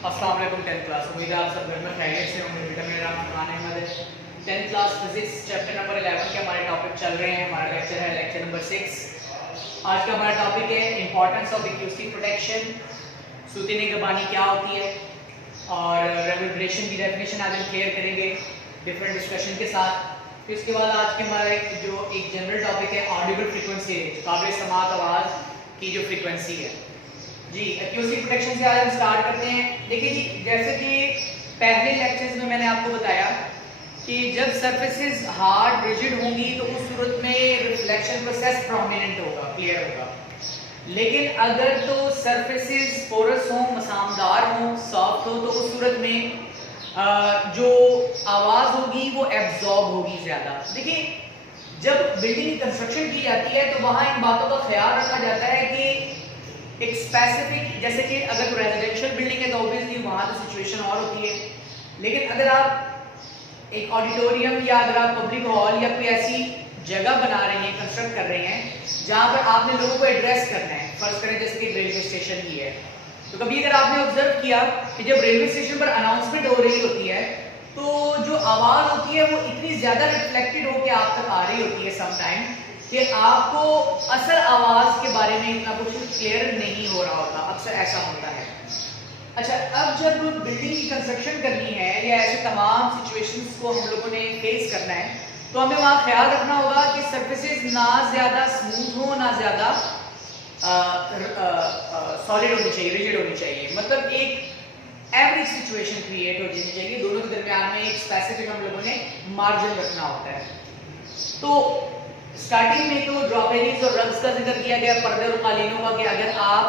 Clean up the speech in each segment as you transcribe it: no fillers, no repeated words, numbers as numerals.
अस्सलाम वालेकुम 10th class. उम्मीद है आप सब घर में खैरियत से होंगे। बेटा मेरा नाम फरमान अहमद है। 10th class physics chapter number 11 के हमारे टॉपिक चल रहे हैं। हमारा लेक्चर है लेक्चर नंबर 6। आज का हमारा टॉपिक है इंपॉर्टेंस ऑफ एक्यूस्टिक प्रोटेक्शन। सूती निगरानी क्या होती है और रेवल्ब्रेशन की डेफिनेशन आज हम क्लियर करेंगे डिफरेंट डिस्कशन के साथ। फिर उसके बाद आज के हमारा एक जनरल टॉपिक है ऑडिबल फ्रीक्वेंसी रेंज, काबिल समात आवाज़ की जो फ्रीक्वेंसी है जी। एक्यूस्टिक प्रोटेक्शन से आज हम स्टार्ट करते हैं। देखिए जी, जैसे कि पहले लेक्चर्स में मैंने आपको बताया कि जब सरफेसेस हार्ड रिजिड होंगी तो उस सूरत में रिफ्लेक्शन प्रोसेस प्रोमिनेंट होगा, क्लियर होगा। लेकिन अगर तो सरफेसेस पोरस हो, मसामदार हो, सॉफ्ट हो, तो उस सूरत में जो आवाज़ होगी वो एब्जॉर्ब होगी ज़्यादा। देखिए, जब बिल्डिंग की कंस्ट्रक्शन की जाती है तो वहाँ इन बातों का ख्याल रखा जाता है कि एक स्पेसिफिक, जैसे कि अगर रेजिडेंशियल बिल्डिंग है तो ऑब्वियसली वहाँ तो सिचुएशन और होती है। लेकिन अगर आप एक ऑडिटोरियम या अगर आप पब्लिक हॉल या कोई ऐसी जगह बना रहे हैं, कंस्ट्रक्ट कर रहे हैं जहाँ पर आपने लोगों को एड्रेस करना है, फर्ज करें जैसे कि रेलवे स्टेशन ही है, तो कभी अगर आपने ऑब्जर्व किया कि जब रेलवे स्टेशन पर अनाउंसमेंट हो रही होती है तो जो आवाज़ होती है वो इतनी ज़्यादा रिफ्लेक्टेड होकर आप तक आ रही होती है समटाइम कि आपको असल आवाज़ के बारे में इतना कुछ क्लियर नहीं हो रहा होता। अक्सर ऐसा होता है। अच्छा, अब जब बिल्डिंग की कंस्ट्रक्शन करनी है या ऐसे तमाम सिचुएशंस को हम लोगों ने फेस करना है तो हमें वहाँ ख्याल रखना होगा कि सरफेसेस ना ज़्यादा स्मूथ हो ना ज़्यादा सॉलिड होनी चाहिए, रिजिड होनी चाहिए। मतलब एक एवरेज सिचुएशन क्रिएट हो जानी चाहिए। दोनों के दरमियान में एक स्पेसिफिक हम लोगों ने मार्जिन रखना होता है। तो स्टार्टिंग में तो ड्रॉपेरीज और रग्स का जिक्र किया गया, पर्दे और कालीनों का, कि अगर आप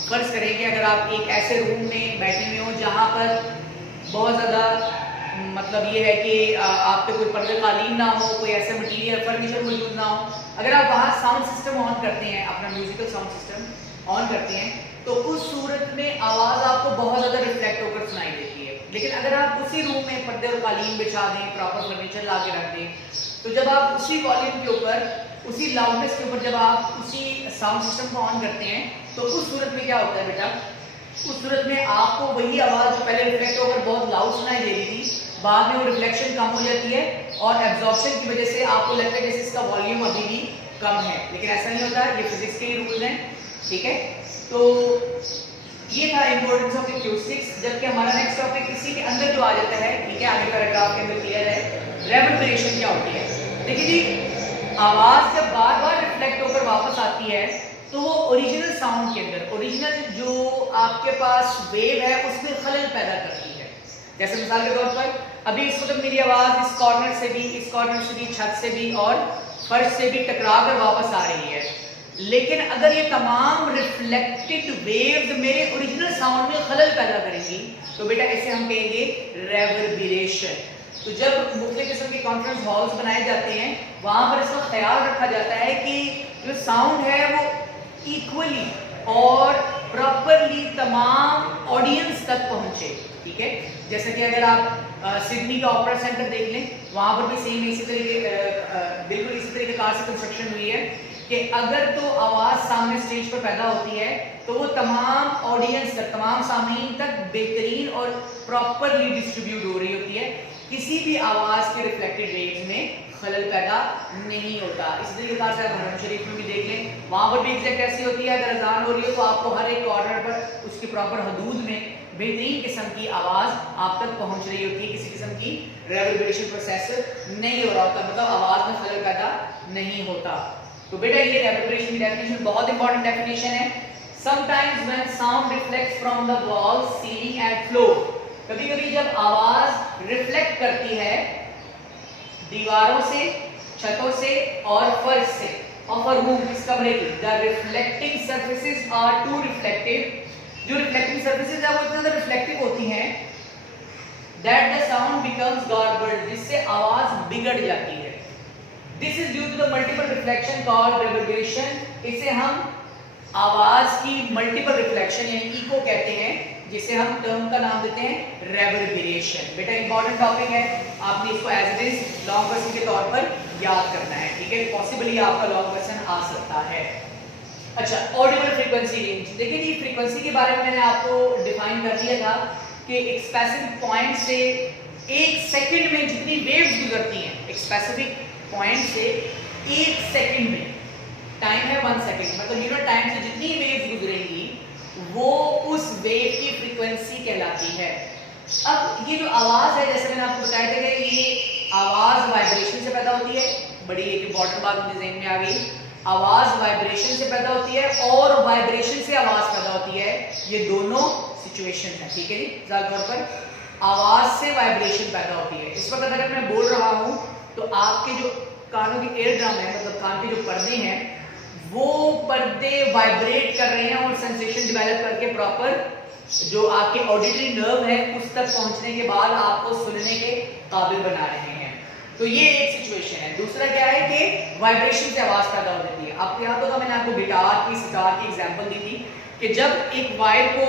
फर्ज करेंगे अगर आप एक ऐसे रूम में बैठे हुए हो जहाँ पर बहुत ज़्यादा मतलब ये है कि आप पे कोई पर्दे कालीन ना हो, कोई ऐसा मटीरियल फर्नीचर मौजूद ना हो, अगर आप वहाँ साउंड सिस्टम ऑन करते हैं, अपना म्यूजिकल साउंड सिस्टम ऑन करते हैं तो उस सूरत में आवाज़ आपको बहुत ज़्यादा रिफ्लेक्ट होकर सुनाई देती है। लेकिन अगर आप उसी रूम में पर्दे और कालीन बिछा दें, प्रॉपर फर्नीचर ला के रख दें, तो जब आप उसी वॉल्यूम के ऊपर, उसी लाउडनेस के ऊपर जब आप उसी साउंड सिस्टम को ऑन करते हैं तो उस सूरत में क्या होता है बेटा, उस सूरत में आपको वही आवाज़ जो पहले रिफ्लेक्ट होकर बहुत लाउड सुनाई दे रही थी, बाद में वो रिफ्लेक्शन कम हो जाती है और एब्जॉर्प्शन की वजह से आपको लगता है जैसे इसका वॉल्यूम अभी भी कम है। लेकिन ऐसा नहीं होता, ये फिजिक्स के ही रूल्स हैं, ठीक है। तो ये था इंपॉर्टेंस ऑफ एक्यूस्टिक्स। जबकि हमारा नेक्स्ट टॉपिक इसी के अंदर जो आ जाता है, ठीक है, आगे पैराग्राफ के अंदर क्लियर है, रेवल्ब्रेशन क्या होती है। देखिए जी, आवाज़ जब बार बार रिफ्लेक्ट होकर वापस आती है तो वो ओरिजिनल साउंड के अंदर, ओरिजिनल जो आपके पास वेव है उसमें खलल पैदा करती है। जैसे मिसाल के तौर पर अभी इस वक्त मेरी आवाज़ इस कॉर्नर से भी, इस कॉर्नर से भी, छत से भी और फर्श से भी टकरा कर वापस आ रही है। लेकिन अगर ये तमाम रिफ्लेक्टेड वेव्स मेरे ओरिजिनल साउंड में खलल पैदा करेंगी तो बेटा इसे हम कहेंगे रेवल्ब्रेशन। तो जब मुख्तलिफ किस्म के कॉन्फ्रेंस हॉल्स बनाए जाते हैं वहाँ पर इसका ख्याल रखा जाता है कि जो साउंड है वो इक्वली और प्रॉपरली तमाम ऑडियंस तक पहुँचे, ठीक है। जैसे कि अगर आप सिडनी का ऑपरा सेंटर देख लें, वहाँ पर भी सेम इसी तरीके बिल्कुल इसी तरीके कार से कंस्ट्रक्शन हुई है कि अगर तो आवाज़ सामने स्टेज पर पैदा होती है तो वो तमाम ऑडियंस तक, तमाम सामीन तक बेहतरीन और प्रॉपरली डिस्ट्रीब्यूट हो रही होती है। किसी भी आवाज़ के रिफ्लेक्टेड वेव्स में खलल पैदा नहीं होता। इसी तरीके से आप हरम शरीफ में भी देख लें, वहाँ पर भी एग्जैक्ट ऐसी होती है। अगर अजान हो रही हो तो आपको हर एक कॉर्नर पर उसकी प्रॉपर हदूद में बेहतरीन किस्म की आवाज़ आप तक पहुँच रही होती है। किसी किस्म की रेवल्ब्रेशन प्रोसेस नहीं हो रहा होता, मतलब आवाज़ में खलल पैदा नहीं होता। तो बेटा ये रेवल्ब्रेशन की डेफिनेशन बहुत इंपॉर्टेंट डेफिनेशन है। Sometimes when sound reflects from the wall, ceiling and floor, कभी कभी जब आवाज़ रिफ्लेक्ट करती है दीवारों से, छतों से और फर्श से ऑफ अ रूम, इस कमरे की, the reflecting surfaces are too reflective, जो रिफ्लेक्टिंग सरफेसेस है वो इतनी ज्यादा रिफ्लेक्टिव होती हैं that the sound becomes garbled, जिससे आवाज बिगड़ जाती है। This is due to the multiple reflection called reverberation. इसे हम आवाज की मल्टीपल रिफ्लेक्शन यानी इको कहते हैं, जिसे हम टर्म का नाम देते हैं रेवल्ब्रेशन। बेटा इंपॉर्टेंट टॉपिक है, आपने इसको as it is long question के तौर पर याद करना है, ठीक है। पॉसिबली आपका लॉन्ग क्वेश्चन आ सकता है। अच्छा, ऑडिबल फ्रीक्वेंसी रेंज। देखिए जी, फ्रीक्वेंसी के बारे में मैंने आपको डिफाइन कर दिया था कि एक स्पेसिफिक पॉइंट से एक सेकंड में जितनी वेव्स गुजरती हैं, एक स्पेसिफिक पॉइंट से एक सेकंड में, टाइम है 1 सेकंड, मतलब यूनिट टाइम से जितनी वेव्स गुजरेंगी वो उस वेव की फ्रीक्वेंसी कहलाती है। अब ये जो आवाज है, जैसे मैंने आपको बताया था कि ये आवाज वाइब्रेशन से पैदा होती है, बड़ी एक इंपॉर्टेंट बात मुझे ज़हन में आ गई, आवाज वाइब्रेशन से पैदा होती है और वाइब्रेशन से आवाज पैदा होती है, ये दोनों सिचुएशन है, ठीक है जी। मिसाल तौर पर आवाज से वाइब्रेशन पैदा होती है। इस वक्त अगर मैं बोल रहा हूं तो आपके जो कानों की एयर ड्रम है, मतलब कान के जो पर्दे हैं, वो पर्दे वाइब्रेट कर रहे हैं और सेंसेशन डेवलप करके प्रॉपर जो आपके ऑडिटरी नर्व है उस तक पहुंचने के बाद आपको सुनने के काबिल बना रहे हैं। तो ये एक सिचुएशन है। दूसरा क्या है कि वाइब्रेशन से आवाज पैदा हो जाती है। अब यहाँ तो मैंने आपको गिटार की, सितार की एग्जांपल दी थी कि जब एक वायर को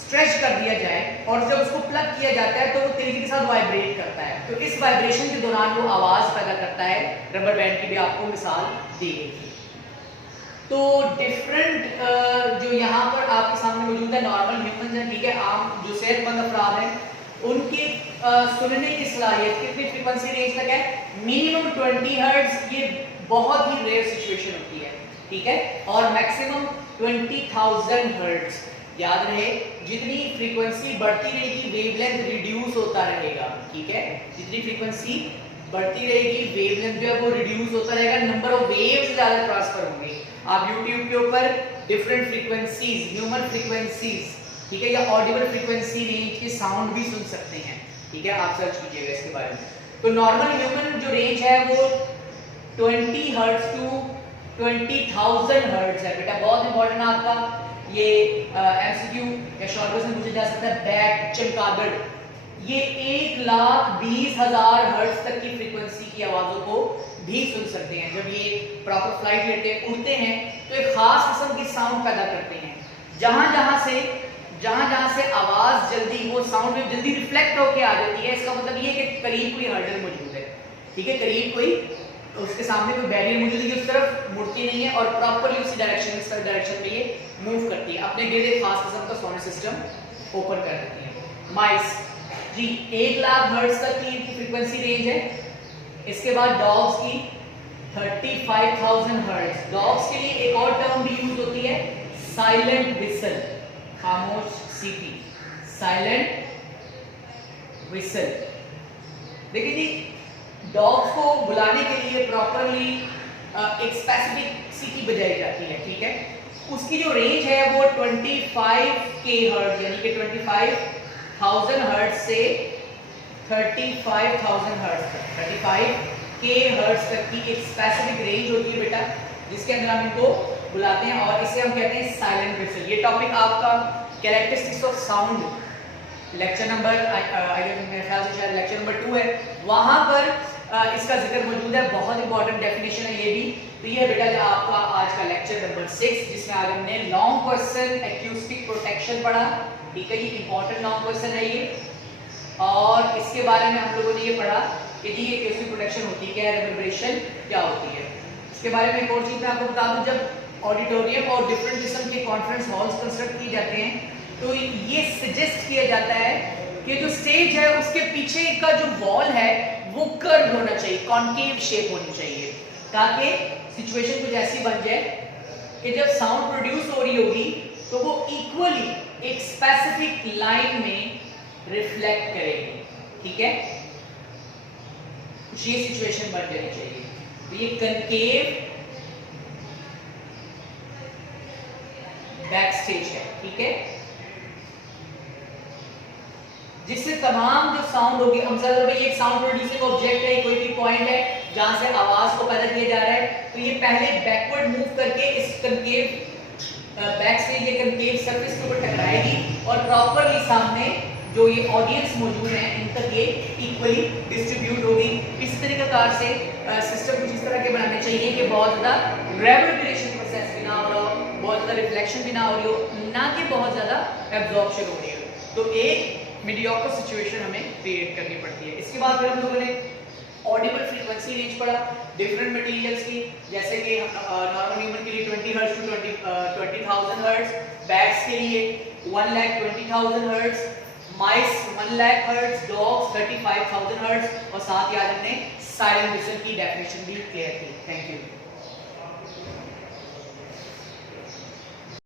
स्ट्रेच कर दिया जाए और जब उसको प्लग किया जाता है तो वो तेजी के साथ वाइब्रेट करता है, तो इस वाइब्रेशन के दौरान वो आवाज पैदा करता है। रबर बैंड की भी आपको मिसाल दी गई थी। तो डिफरेंट जो यहाँ पर आपके सामने मौजूद है नॉर्मल ह्यूमंस हैं, ठीक है, आम जो सेहतमंद अफराद हैं, उनकी सुनने की सलाहियत कितनी फ्रीक्वेंसी रेंज तक है? मिनिमम 20 हर्ट्ज, ये बहुत ही रेयर सिचुएशन होती है, ठीक है, और मैक्सिमम 20,000 हर्ट्ज। याद रहे, जितनी फ्रीक्वेंसी बढ़ती रहेगी वेवलेंथ रिड्यूस होता रहेगा, ठीक है, जितनी फ्रीक्वेंसी बढ़ती रहेगी वेवलेंथ जो है वो रिड्यूस होता रहेगा, नंबर ऑफ वेव्स ज्यादा ट्रांसफर होंगे। आप YouTube के ऊपर डिफरेंट फ्रीक्वेंसीज, ह्यूमन फ्रीक्वेंसीज, ठीक है, या ऑडिबल फ्रीक्वेंसी रेंज के साउंड भी सुन सकते हैं, ठीक है, आप सर्च कीजिएगा इसके बारे में। तो नॉर्मल ह्यूमन जो रेंज है वो 20 हर्ट्ज टू 20,000 हर्ट्ज है। बेटा बहुत इंपॉर्टेंट आपका ये एमसीक्यू या शॉर्ट क्वेश्चन पूछा जा सकता है। बैट, चमगादड़, ये 1,20,000 हर्ट्ज तक की फ्रीक्वेंसी की आवाजों को भी सुन सकते हैं। जब ये प्रॉपर फ्लाइट लेते हैं, उड़ते हैं, तो एक खास किस्म की साउंड पैदा करते हैं। जहां जहां से आवाज जल्दी, वो साउंड वेव जल्दी रिफ्लेक्ट होके आ जाती है, इसका मतलब ये है कि करीब कोई हर्डल मौजूद है, ठीक है, करीब कोई, उसके सामने कोई बैरियर मौजूद है, उस तरफ मुड़ती नहीं है और प्रॉपर्ली उसी डायरेक्शन, इस डायरेक्शन में ये मूव करती है, अपने गिर्द एक खास किस्म का सोनर सिस्टम ओपन कर देती है। माइस जी 1,00,000 हर्ट्ज तक की इनकी फ्रीक्वेंसी रेंज है। इसके बाद डॉग्स की 35,000 हर्ट्ज। डॉग्स के लिए एक और टर्म भी यूज होती है, साइलेंट विसल, खामोश सीटी, साइलेंट विसल। देखिए जी, डॉग्स को बुलाने के लिए प्रॉपरली एक स्पेसिफिक सीटी बजाई जाती है, ठीक है, उसकी जो रेंज है वो 25K हर्ट्ज, यानी कि 25,000 हर्ट्ज से 35,000 हर्ट्ज तक, 35K हर्ट्ज तक की एक स्पेसिफिक रेंज होती है बेटा, जिसके अंदर हम इनको बुलाते हैं और इसे हम कहते हैं साइलेंट विसल। ये टॉपिक आपका characteristics of sound lecture number मेरे ख्याल से शायद लेक्चर नंबर 2 है, वहां पर इसका जिक्र मौजूद है। बहुत इंपॉर्टेंट डेफिनेशन है ये भी। तो ये बेटा जो आपका आज का लेक्चर नंबर 6, जिसमें आज हमने लॉन्ग क्वेश्चन एक्यूस्टिक प्रोटेक्शन पढ़ा, ठीक है, ये इंपॉर्टेंट लॉन्ग क्वेश्चन है ये, और इसके बारे में हम लोगों ने ये पढ़ा कि जी एक्यूस्टिक प्रोटेक्शन होती क्या है, रिवर्बरेशन क्या होती है। इसके बारे में एक और चीज मैं आपको बता दूं, जब ऑडिटोरियम और डिफरेंट किस्म के कॉन्फ्रेंस हॉल्स कंस्ट्रक्ट किए जाते हैं तो ये सजेस्ट किया जाता है कि जो स्टेज है उसके पीछे का जो वॉल है वो कर्व होना चाहिए, कॉन्केव शेप होनी चाहिए, ताकि सिचुएशन कुछ ऐसी बन जाए कि जब साउंड प्रोड्यूस हो रही होगी तो वो इक्वली एक स्पेसिफिक लाइन में रिफ्लेक्ट करेगी, ठीक है, कुछ ये सिचुएशन बन जानी चाहिए। तो ये कनकेव बैक स्टेज है, ठीक है, जिससे तमाम जो साउंड होगी, हम समझ रहे हैं एक साउंड प्रोड्यूसिंग ऑब्जेक्ट है, कोई भी पॉइंट है जहां से आवाज को पैदा किया जा रहा है, तो ये पहले बैकवर्ड मूव करके इस कनकेव बैक स्टेज या कनकेव सरफेस के ऊपर टकराएगी और प्रॉपरली सामने जो ये ऑडियंस मौजूद है इन तक ये इक्वली डिस्ट्रीब्यूट होगी। इस तरीकेकार से सिस्टम कुछ इस तरह के बनाने चाहिए कि बहुत ज्यादा रेवर्बरेशन प्रोसेस भी ना हो रहा हो, बहुत ज्यादा रिफ्लेक्शन भी ना हो रही हो, ना कि बहुत ज्यादा एब्जॉर्प्शन हो रही हो। तो एक मीडियोकर सिचुएशन हमें क्रिएट करनी पड़ती है। इसके बाद फिर हम लोगों ने ऑडिबल फ्रीक्वेंसी रेंज पढ़ा डिफरेंट मटेरियल्स की, जैसे कि नॉर्मल ह्यूमन के लिए 20 हर्ट्ज टू 20,000 हर्ट्ज, बैट्स के लिए 1,20,000 हर्ट्ज, माइस 1 लाख हर्ट्ज, डॉग्स 35,000 हर्ट्ज और साथ ही आज हमने साइलेंट व्हिसल की डेफिनेशन भी क्लियर की। Thank you.